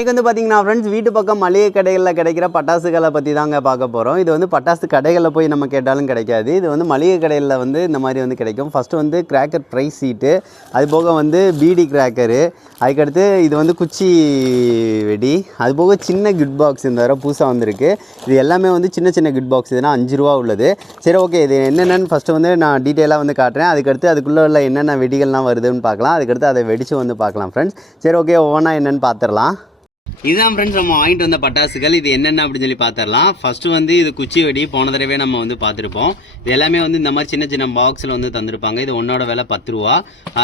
இன்னைக்கு வந்து பார்த்தீங்கன்னா ஃப்ரெண்ட்ஸ் வீட்டு பக்கம் மளிகை கடைகளில் கிடைக்கிற பட்டாசுகளை பற்றி தாங்க பார்க்க போகிறோம் இது வந்து பட்டாசு கடைகளில் போய் நம்ம கேட்டாலும் கிடைக்காது. இது வந்து மளிகை கடையில் வந்து இந்த மாதிரி வந்து கிடைக்கும். ஃபஸ்ட்டு வந்து கிராக்கர் ப்ரைஸ் சீட்டு அது போக வந்து பீடி கிராக்கரு அதுக்கடுத்து இது வந்து குச்சி வெடி அது போக சின்ன கிட் பாக்ஸ் இந்த வர புதுசாக வந்திருக்கு. இது எல்லாமே வந்து சின்ன சின்ன கிட் பாக்ஸ் இதுனா அஞ்சு ரூபா உள்ளது. சரி ஓகே இது என்னென்னு ஃபஸ்ட்டு வந்து நான் டீட்டெயிலாக வந்து காட்டுறேன். அதுக்கடுத்து அதுக்குள்ளே உள்ள என்னென்ன வெடிகள்லாம் வருதுன்னு பார்க்கலாம். அதுக்கடுத்து அதை வெடித்து வந்து பார்க்கலாம் ஃப்ரெண்ட்ஸ் சரி ஓகே ஒவ்வொன்றா என்னென்னு பார்த்துடலாம் இதுதான் ஃப்ரெண்ட்ஸ் நம்ம வாங்கிட்டு வந்த பட்டாசுகள். இது என்னென்ன அப்படின்னு சொல்லி பார்த்துடலாம் ஃபஸ்ட்டு வந்து இது குச்சி வெடி போன தடவை நம்ம வந்து பார்த்துருப்போம் இது எல்லாமே வந்து இந்த மாதிரி சின்ன சின்ன பாக்ஸில் வந்து தந்திருப்பாங்க. இது ஒன்னோட விலை பத்து ரூபா.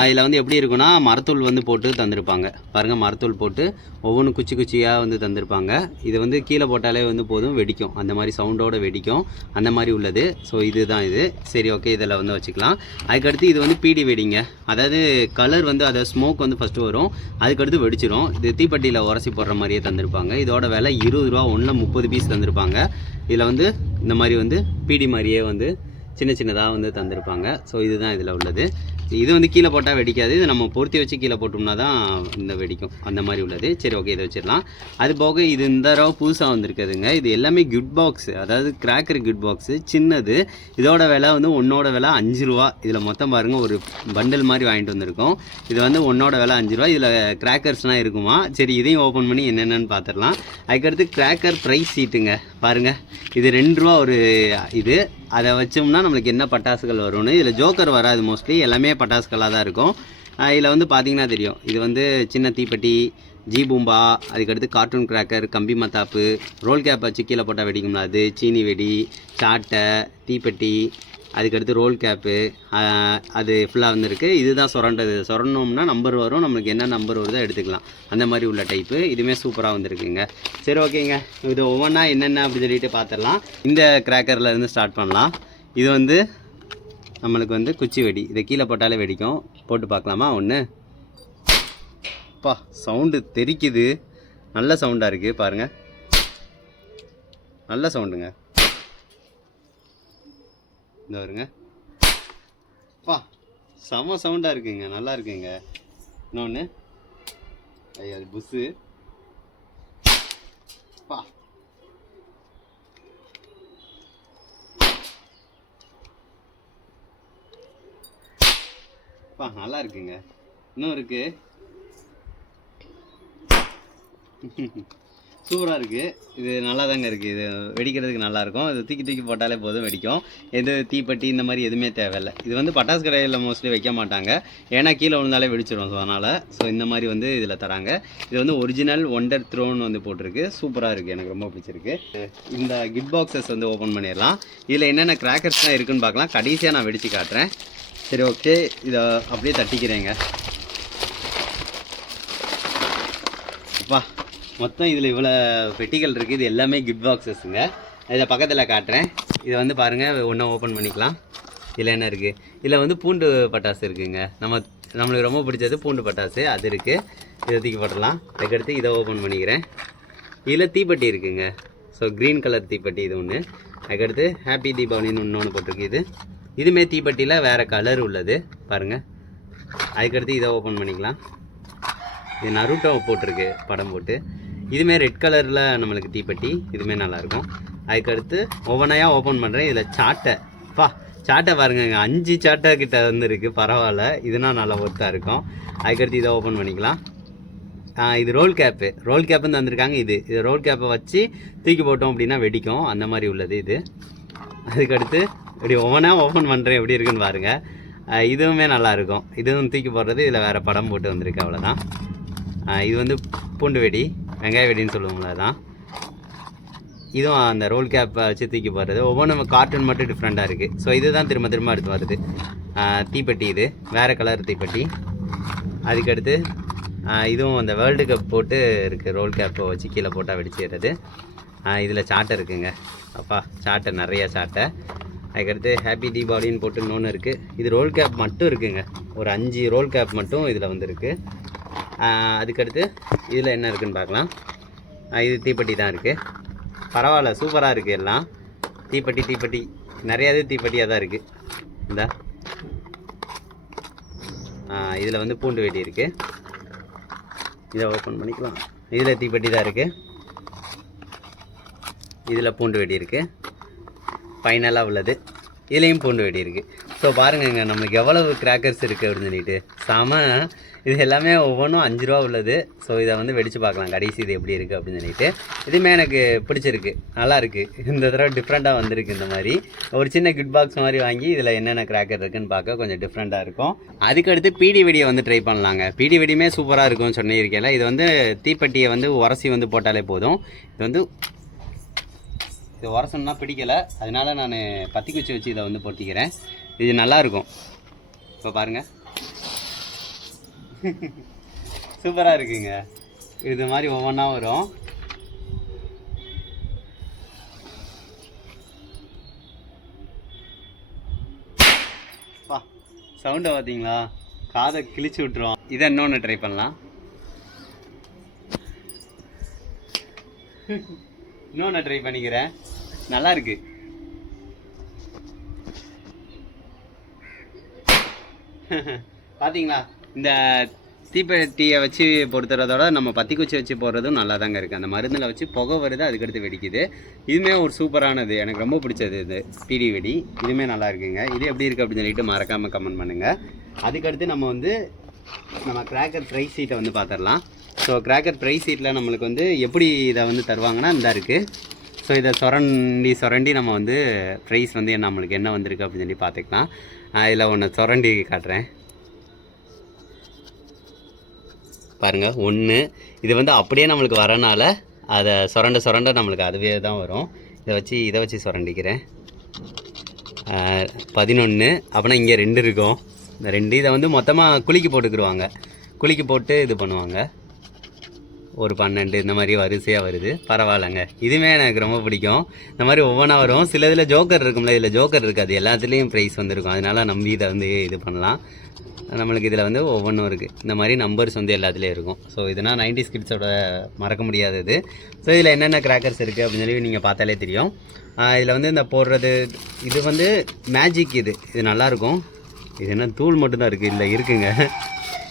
இதில் வந்து எப்படி இருக்குன்னா மரத்தூள் வந்து போட்டு தந்திருப்பாங்க. பாருங்கள் மரத்தூள் போட்டு ஒவ்வொன்று குச்சி குச்சியாக வந்து தந்திருப்பாங்க. இது வந்து கீழே போட்டாலே வந்து போதும் வெடிக்கும். அந்த மாதிரி சவுண்டோட வெடிக்கும். அந்த மாதிரி உள்ளது. ஸோ இதுதான் இது. சரி ஓகே இதில் வந்து வச்சுக்கலாம். அதுக்கடுத்து இது வந்து பீடி வெடிங்க. அதாவது கலர் வந்து அதை ஸ்மோக் வந்து ஃபஸ்ட்டு வரும். அதுக்கடுத்து வெடிச்சிடும் இது தீப்பெட்டியில் உரசி போடுற மாதிரியே தந்திருப்பாங்க. இதோட விலை இருபது ரூபா ஒன்றில் முப்பது பீஸ் தந்திருப்பாங்க. இதில் வந்து இந்த மாதிரி வந்து பீடி மாதிரியே வந்து சின்ன சின்னதாக வந்து தந்திருப்பாங்க. ஸோ இதுதான் இதில் உள்ளது. இது வந்து கீழே போட்டால் வெடிக்காது. இது நம்ம பொருத்தி வச்சு கீழே போட்டோம்னா தான் இந்த வெடிக்கும். அந்த மாதிரி உள்ளது. சரி ஓகே இதை வச்சிடலாம். அது போக இது இந்த தடவை புதுசாக வந்திருக்குதுங்க. இது எல்லாமே குட் பாக்ஸு அதாவது கிராக்கர் குட் பாக்ஸு சின்னது. இதோட விலை வந்து ஒன்னோட விலை அஞ்சு ரூபா. இதில் மொத்தம் பாருங்கள் ஒரு பண்டில் மாதிரி வாங்கிட்டு வந்திருக்கோம். இது வந்து ஒன்னோட விலை அஞ்சு ரூபா. இதில் கிராக்கர்ஸ்லாம் இருக்குமா? சரி இதையும் ஓப்பன் பண்ணி என்னென்னு பார்த்துடலாம். அதுக்கடுத்து கிராக்கர் ப்ரைஸ் சீட்டுங்க பாருங்கள் இது ரெண்டு ரூபா ஒரு இது. அதை வச்சோம்னா நம்மளுக்கு என்ன பட்டாசுகள் வரும்னு. இதில் ஜோக்கர் வராது மோஸ்ட்லி எல்லாமே பட்டாசுகளாக தான் இருக்கும். இதில் வந்து பார்த்தீங்கன்னா தெரியும். இது வந்து சின்ன தீப்பெட்டி ஜீ பூம்பா அதுக்கடுத்து கார்ட்டூன் கிராக்கர் கம்பி மத்தாப்பு ரோல் கேப் வச்சு கீழே போட்டால் வெடிக்கும்ல அது சீனி வெடி சாட்டை தீப்பெட்டி அதுக்கடுத்து ரோல் கேப்பு அது ஃபுல்லாக வந்துருக்கு. இதுதான் சுரண்டது. சுரண்டோம்னா நம்பர் வரும். நம்மளுக்கு என்ன நம்பர் வருதோ எடுத்துக்கலாம். அந்த மாதிரி உள்ள டைப்பு இதுவுமே சூப்பராக வந்திருக்குங்க. சரி ஓகேங்க இது ஒவ்வொன்றா என்னென்ன அப்படி சொல்லிட்டு பார்த்துடலாம் இந்த கிராக்கரில் இருந்து ஸ்டார்ட் பண்ணலாம். இது வந்து நம்மளுக்கு வந்து குச்சி வெடி. இதை கீழே போட்டாலே வெடிக்கும். போட்டு பார்க்கலாமா? ஒன்று அப்பா சவுண்டு தெரிக்குது. நல்ல சவுண்டாக இருக்குது பாருங்கள் நல்ல சவுண்டுங்க இந்த வருங்க பா செம சவுண்டாக இருக்குங்க. நல்லா இருக்குங்க. இன்னொன்று ஐயா அது புஸ்ஸு பா பா நல்லா இருக்குங்க. இன்னும் இருக்கு. சூப்பராக இருக்குது இது நல்லா தாங்க இருக்குது இது வெடிக்கிறதுக்கு நல்லாயிருக்கும் இது தூக்கி தூக்கி போட்டாலே போதும் வெடிக்கும். எது தீப்பெட்டி இந்த மாதிரி எதுவுமே தேவையில்லை. இது வந்து பட்டாசு கடையில் மோஸ்ட்லி வைக்க மாட்டாங்க. ஏன்னா கீழே விழுந்தாலே வெடிச்சிடும் ஸோ அதனால் ஸோ இந்த மாதிரி வந்து இதில் தராங்க. இது வந்து ஒரிஜினல் ஒண்டர் த்ரோன் வந்து போட்டிருக்கு. சூப்பராக இருக்குது எனக்கு ரொம்ப பிடிச்சிருக்கு. இந்த கிட் பாக்ஸஸ் வந்து ஓப்பன் பண்ணிடலாம். இதில் என்னென்ன கிராக்கர்ஸ்லாம் இருக்குதுன்னு பார்க்கலாம். கடைசியாக நான் வெடித்து காட்டுறேன். சரி ஓகே இதை அப்படியே தட்டிக்கிறேங்க. அப்பா. மொத்தம் இதில் இவ்வளோ பெட்டிகள் இருக்குது இது எல்லாமே கிஃப்ட் பாக்ஸஸ்ங்க இதை பக்கத்தில் காட்டுறேன். இதை வந்து பாருங்கள் ஒன்றா ஓப்பன் பண்ணிக்கலாம். இதில் என்ன இருக்குது இதில் வந்து பூண்டு பட்டாசு இருக்குங்க. நம்ம நம்மளுக்கு ரொம்ப பிடிச்சது பூண்டு பட்டாசு. அது இருக்குது இதை தூக்கி போடலாம் அதுக்கடுத்து இதை ஓப்பன் பண்ணிக்கிறேன். இதில் தீப்பெட்டி இருக்குதுங்க ஸோ க்ரீன் கலர் தீப்பெட்டி இது ஒன்று அதுக்கடுத்து ஹாப்பி தீபாவளின்னு ஒன்று ஒன்று போட்டிருக்கு இது. இதுமே தீப்பெட்டியில் வேறு கலர் உள்ளது. பாருங்கள் அதுக்கடுத்து இதை ஓப்பன் பண்ணிக்கலாம். இது நருட்டோ போட்டிருக்கு படம் போட்டு. இதுமே ரெட் கலரில் நம்மளுக்கு தீப்பெட்டி இதுவுமே நல்லாயிருக்கும். அதுக்கடுத்து ஒவ்வொன்றையாக ஓப்பன் பண்ணுறேன் இதில் சாட்டை. பா சாட்டை பாருங்க அஞ்சு சாட்டை கிட்ட வந்துருக்கு. பரவாயில்ல. இதுனா நல்லா ஒர்த்தாக இருக்கும். அதுக்கடுத்து இதை ஓப்பன் பண்ணிக்கலாம். இது ரோல் கேப்பு ரோல் கேப்புன்னு தந்திருக்காங்க இது. இது ரோல் கேப்பை வச்சு தூக்கி போட்டோம் அப்படின்னா வெடிக்கும். அந்த மாதிரி உள்ளது இது. அதுக்கடுத்து இப்படி ஒவ்வொன்றா ஓப்பன் பண்ணுறேன் எப்படி இருக்குன்னு பாருங்கள் இதுவுமே நல்லாயிருக்கும். இதுவும் தூக்கி போடுறது. இதில் வேறு படம் போட்டு வந்திருக்கு. அவ்வளோதான் இது வந்து பூண்டு வெடி. வெங்காய வெடின்னு சொல்லுவோம்ல அதான். இதுவும் அந்த ரோல் கேப்பை வச்சு தூக்கி போடுறது. ஒவ்வொன்றும் கார்ட்டூன் மட்டும் டிஃப்ரெண்ட்டாக இருக்குது ஸோ இது தான் திரும்ப திரும்ப எடுத்து வருது தீப்பெட்டி இது. வேறு கலர் தீப்பெட்டி. அதுக்கடுத்து இதுவும் அந்த வேர்ல்டு கப் போட்டு இருக்குது ரோல் கேப்பை வச்சு கீழே போட்டால் வெடிச்சிடுறது. இதில் சாட்டை இருக்குங்க. அப்பா சாட்டை நிறையா சாட்டை. அதுக்கடுத்து ஹாப்பி தீபாவளின்னு போட்டு இன்னொன்று இருக்குது இது ரோல் கேப் மட்டும் இருக்குங்க. ஒரு அஞ்சு ரோல் கேப் மட்டும் இதில் வந்துருக்கு. அதுக்கடுத்து இதில் என்ன இருக்குன்னு பார்க்கலாம். இது தீப்பெட்டி தான் இருக்குது பரவாயில்ல சூப்பராக இருக்குது எல்லாம். தீப்பெட்டி தீப்பெட்டி. நிறையாவது தீப்பெட்டியாக தான் இருக்குது இந்த. இதில் வந்து பூண்டு வெடி இருக்குது இதை ஓப்பன் பண்ணிக்கலாம். இதில் தீப்பெட்டி தான் இருக்குது இதில் பூண்டு வெடி இருக்குது ஃபைனலாக உள்ளது. இதுலேயும் பூண்டு வெடி இருக்குது ஸோ பாருங்கங்க நம்மளுக்கு எவ்வளவு கிராக்கர்ஸ் இருக்குது அப்படின்னு சொல்லிட்டு. செம இது எல்லாமே ஒவ்வொன்றும் அஞ்சு ரூபா உள்ளது. ஸோ இதை வந்து வெடித்து பார்க்கலாம். கடைசி இது எப்படி இருக்குது அப்படின்னு சொல்லிட்டு. இதுவுமே எனக்கு பிடிச்சிருக்கு. நல்லாயிருக்கு இந்த தடவை டிஃப்ரெண்ட்டாக வந்திருக்கு இந்த மாதிரி. ஒரு சின்ன கிட் பாக்ஸ் மாதிரி வாங்கி இதில் என்னென்ன கிராக்கர் இருக்குன்னு பார்க்க கொஞ்சம் டிஃப்ரெண்ட்டாக இருக்கும். அதுக்கடுத்து பீடி வெடியை வந்து ட்ரை பண்ணலாங்க. பீடி வெடியுமே சூப்பராக இருக்கும்னு சொன்னிருக்கையில் இது வந்து தீப்பெட்டியை வந்து உரசி வந்து போட்டாலே போதும். இது வந்து இது உரசம்னா பிடிக்கல. அதனால் நான் பத்தி குச்சி வச்சு இதை வந்து பொட்டிக்கிறேன் இது நல்லா இருக்கும் இப்போ பாருங்கள் சூப்பராக இருக்குங்க. இது மாதிரி ஒவ்வொன்றா வரும். பா சவுண்டை பார்த்தீங்களா? காதை கிழிச்சு விட்டுருவோம் இதை இன்னொன்று ட்ரை பண்ணலாம். இன்னொன்று ட்ரை பண்ணிக்கிறேன். நல்லா இருக்கு. பார்த்தீங்களா இந்த தீப்பெட்டியை வச்சு பொறுத்துறதோட நம்ம பத்தி குச்சி வச்சு போடுறதும் நல்லா தாங்க இருக்குது அந்த மருந்தில் வச்சு புகை வருது அதுக்கடுத்து வெடிக்குது. இதுவுமே ஒரு சூப்பரானது. எனக்கு ரொம்ப பிடிச்சது இது. பீடி வெடி. இதுவுமே நல்லா இருக்குங்க. இது எப்படி இருக்குது அப்படின்னு சொல்லிட்டு மறக்காமல் கமெண்ட் பண்ணுங்கள் அதுக்கடுத்து நம்ம வந்து நம்ம கிராக்கர் ப்ரைஸ் சீட்டை வந்து பார்த்துடலாம் ஸோ கிராக்கர் ப்ரைஸ் சீட்டில் நம்மளுக்கு வந்து எப்படி இதை வந்து தருவாங்கன்னா இந்த இருக்குது ஸோ இதை சுரண்டி சுரண்டி நம்ம வந்து ப்ரைஸ் வந்து என்ன நம்மளுக்கு என்ன வந்திருக்கு அப்படின்னு சொல்லி பார்த்துக்கலாம். இதில் ஒன்று சுரண்டி காட்டுறேன். பாருங்கள் ஒன்று இது வந்து அப்படியே நம்மளுக்கு வரனால அதை சுரண்ட சுரண்ட நம்மளுக்கு அதுவே தான் வரும். இதை வச்சு இதை வச்சு சுரண்டிக்கிறேன். பதினொன்று அப்படின்னா இங்கே ரெண்டு இருக்கும். இந்த ரெண்டு இதை வந்து மொத்தமாக குளிக்கு போட்டுக்கிடுவாங்க குளிக்கு போட்டு இது பண்ணுவாங்க. ஒரு பன்னெண்டு இந்த மாதிரி வரிசையாக வருது. பரவாயில்லைங்க. இதுவுமே எனக்கு ரொம்ப பிடிக்கும். இந்த மாதிரி ஒவ்வொன்றா வரும். சில இதில் ஜோக்கர் இருக்கும்ல இதில் ஜோக்கர் இருக்காது. எல்லாத்துலேயும் ப்ரைஸ் வந்திருக்கும். அதனால நம்பி இதை வந்து இது பண்ணலாம். நம்மளுக்கு இதில் வந்து ஒவ்வொன்றும் இருக்குது இந்த மாதிரி நம்பர்ஸ் வந்து எல்லாத்துலேயும் இருக்கும். ஸோ இதனால் நைன்டி கிட்ஸோட மறக்க முடியாதது ஸோ இதில் என்னென்ன கிராக்கர்ஸ் இருக்குது அப்படின்னு சொல்லி நீங்கள் பார்த்தாலே தெரியும். இதில் வந்து இந்த போடுறது இது வந்து மேஜிக் இது. இது நல்லாயிருக்கும் இது என்ன தூள் மட்டும்தான் இருக்குது இல்லை இருக்குங்க.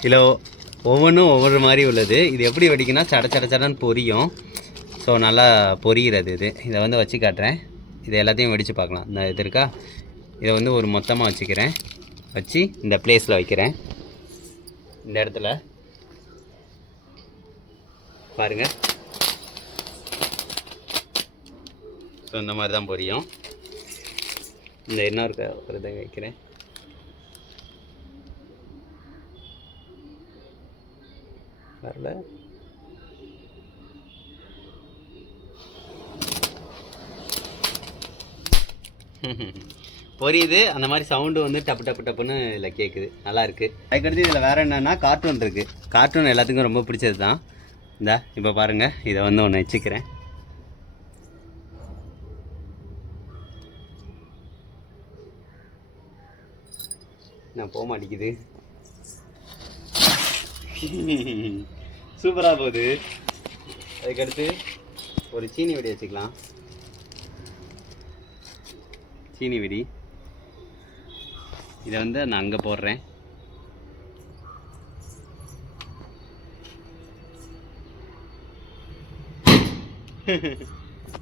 இதில் ஒவ்வொன்றும் ஒவ்வொரு மாதிரி உள்ளது. இது எப்படி வெடிக்குன்னா சட சட சடன்னு பொரியும். ஸோ நல்லா பொரிகிறது இது. இதை வந்து வச்சு காட்டுறேன். இதை எல்லாத்தையும் வெடித்து பார்க்கலாம். இந்த இது இருக்கா? இதை வந்து ஒரு மொத்தமாக வச்சுக்கிறேன். வச்சு இந்த பிளேஸில் வைக்கிறேன். இந்த இடத்துல. பாருங்கள் ஸோ இந்த மாதிரி தான் பொரியும். இந்த என்ன இருக்க ஒரு இதை வைக்கிறேன். வரல. பொரியுது. அந்த மாதிரி சவுண்டு வந்து டப்பு டப்பு டப்புன்னு இதில் கேட்குது நல்லா இருக்கு. அதுக்கடுத்து இதில் வேறு என்னென்னா கார்ட்டூன் இருக்கு. கார்ட்டூன் எல்லாத்துக்கும் ரொம்ப பிடிச்சது தான் இந்த இப்போ பாருங்கள் இதை வந்து ஒன்று வச்சுக்கிறேன். நான் போக மாட்டேங்குது. சூப்பராக போகுது. அதுக்கடுத்து ஒரு சீனி வெடி வச்சுக்கலாம். சீனி வெடி. இதை வந்து நான் அங்கே போடுறேன்.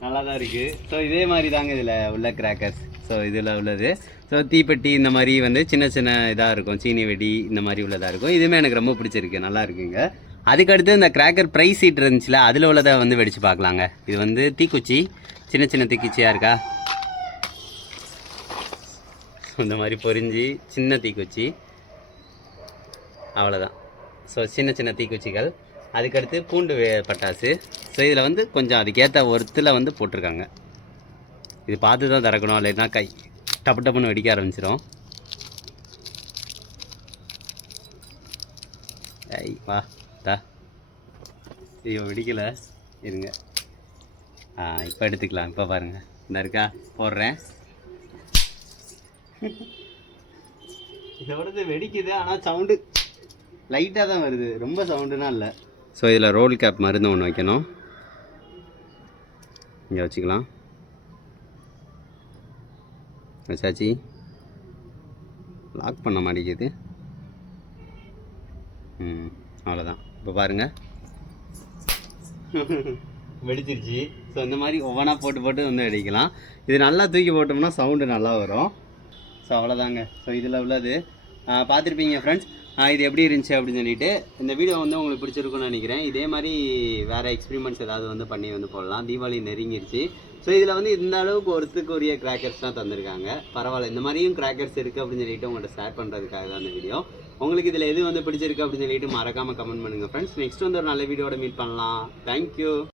நல்லா தான் இருக்குது ஸோ இதே மாதிரி தாங்க இதில் உள்ள கிராக்கர்ஸ் ஸோ இதில் உள்ளது. ஸோ தீப்பெட்டி இந்த மாதிரி வந்து சின்ன சின்ன இதாக இருக்கும். சீனி வெடி இந்த மாதிரி உள்ளதாக இருக்கும். இதுவுமே எனக்கு ரொம்ப பிடிச்சிருக்கு. நல்லா இருக்குங்க. அதுக்கடுத்து இந்த கிராக்கர் ப்ரைஸ் சீட் இருந்துச்சுல அதில் உள்ளதை வந்து வெடித்து பார்க்கலாங்க. இது வந்து தீக்குச்சி. சின்ன சின்ன தீக்குச்சியாக இருக்கா? இந்த மாதிரி பொரிஞ்சு சின்ன தீக்குச்சி. அவ்வளோதான் ஸோ சின்ன சின்ன தீக்குச்சிகள். அதுக்கடுத்து பூண்டு வே- பட்டாசு. ஸோ இதில் வந்து கொஞ்சம் அதுக்கேற்ற ஒருத்தில் வந்து போட்டிருக்காங்க. இது பார்த்து தான் திறக்கணும் இல்லைன்னா கை டப்பு டப்புன்னு வெடிக்க ஆரம்பிச்சிடும் ஐ வா. ஐயோ வெடிக்கலை. இருங்க. ஆ இப்போ எடுத்துக்கலாம். இப்போ பாருங்கள் இந்த இருக்கா? போடுறேன். இதோடது வெடிக்குது ஆனால் சவுண்டு லைட்டாக தான் வருது. ரொம்ப சவுண்டுனா இல்லை. ஸோ இதில் ரோல் கேப் மருந்து ஒன்று வைக்கணும். இங்கே வச்சுக்கலாம். வச்சாச்சு. லாக் பண்ண மாட்டேங்குது. ம் அவ்வளோதான் இப்போ பாருங்கள் வெடிச்சிருச்சு. ஸோ இந்த மாதிரி ஒவ்வொன்றா போட்டு போட்டு வந்து அடிக்கலாம் இது நல்லா தூக்கி போட்டோம்னா சவுண்டு நல்லா வரும். ஸோ அவ்வளோதாங்க ஸோ இதில் உள்ளது. பார்த்துருப்பீங்க ஃப்ரெண்ட்ஸ் இது எப்படி இருந்துச்சு அப்படின்னு சொல்லிட்டு இந்த வீடியோ வந்து உங்களுக்கு பிடிச்சிருக்குன்னு நினைக்கிறேன். இதே மாதிரி வேறு எக்ஸ்பிரிமெண்ட்ஸ் ஏதாவது வந்து பண்ணி வந்து போடலாம். தீபாவளி நெருங்கிருச்சு. ஸோ இதில் வந்து இந்த அளவுக்கு ஒருத்துக்குரிய கிராக்கர்ஸ் தான் தந்திருக்காங்க. பரவாயில்ல. இந்த மாதிரியும் கிராக்கர்ஸ் இருக்குது அப்படின்னு சொல்லிட்டு உங்கள்கிட்ட ஷேர் பண்ணுறதுக்காக தான் இந்த வீடியோ உங்களுக்கு இதில் எது வந்து பிடிச்சிருக்கு அப்படின்னு சொல்லிட்டு மறக்காமல் கமெண்ட் பண்ணுங்கள் ஃப்ரெண்ட்ஸ் நெக்ஸ்ட் வந்து ஒரு நல்ல வீடியோட மீட் பண்ணலாம். தேங்க்யூ